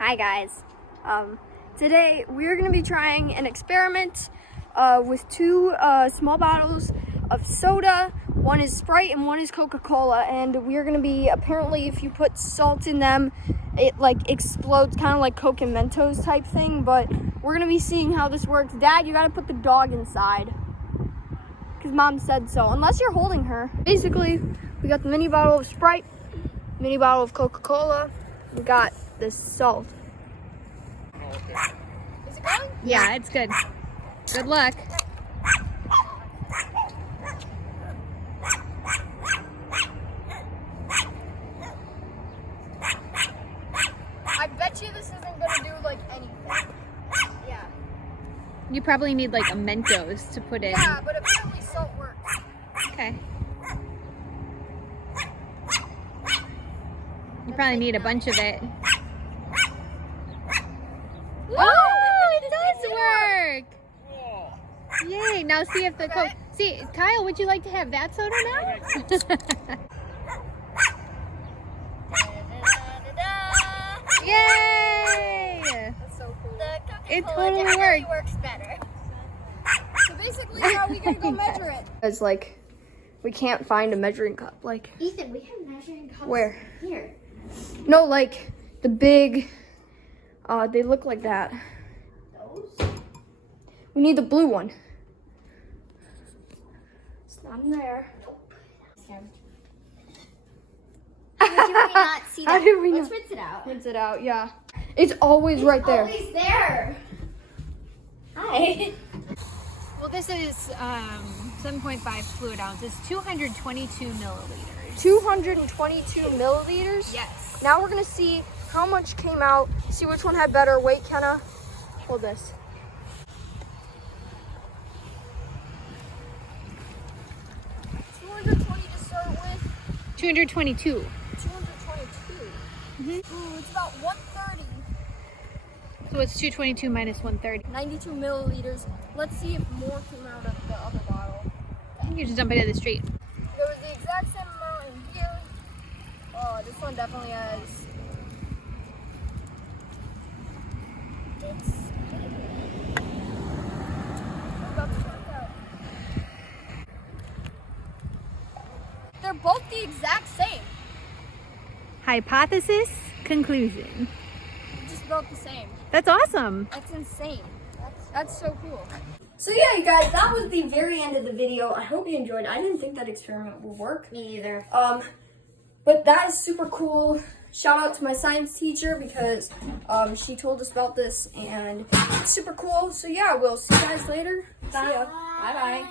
Hi guys. Today we're going to be trying an experiment with two small bottles of soda. One is Sprite and one is Coca-Cola, and we're going to be, apparently if you put salt in them, it like explodes, kind of like Coke and Mentos type thing, but we're going to be seeing how this works. Dad, you got to put the dog inside because Mom said so, unless you're holding her. Basically, we got the mini bottle of Sprite, mini bottle of Coca-Cola, we got this salt. Is it going? Yeah, it's good. Good luck. I bet you this isn't gonna do like anything. Yeah. You probably need like a Mentos to put in. Yeah, but apparently salt works. Okay. You probably need a bunch of it. Oh, it does work! Yay! Now see if the Coke. See, Kyle, would you like to have that soda now? Yay! That's so cool. It totally worked. Works better. So basically, how are we gonna go measure it? It's like we can't find a measuring cup. Like Ethan, we have measuring cups. where? Here. No, like the big. They look like that. Those? We need the blue one. It's not in there. Nope. How did we not see that? How did we Let's not? rinse it out. Rinse it out. Yeah. It's always right there. Always there. Hi. Well, this is 7.5 fluid ounces, 222 milliliters. 222 milliliters. Yes. Now we're gonna see how much came out. See which one had better. Wait, Kenna. Hold this. To start with. 222. 222. Ooh, it's about 130. So it's 222 minus 130. 92 milliliters. Let's see if more came out of the other bottle. You just dump it in the street. There was the exact same amount in here. Oh, this one definitely has. We're about to find out. They're both the exact same. Hypothesis, conclusion. Just about the same. That's awesome. That's insane. That's so cool. So yeah, you guys, that was the very end of the video. I hope you enjoyed. I didn't think that experiment would work. Me neither. But that is super cool. Shout out to my science teacher because she told us about this and it's super cool. So yeah, we'll see you guys later. See ya. Bye bye.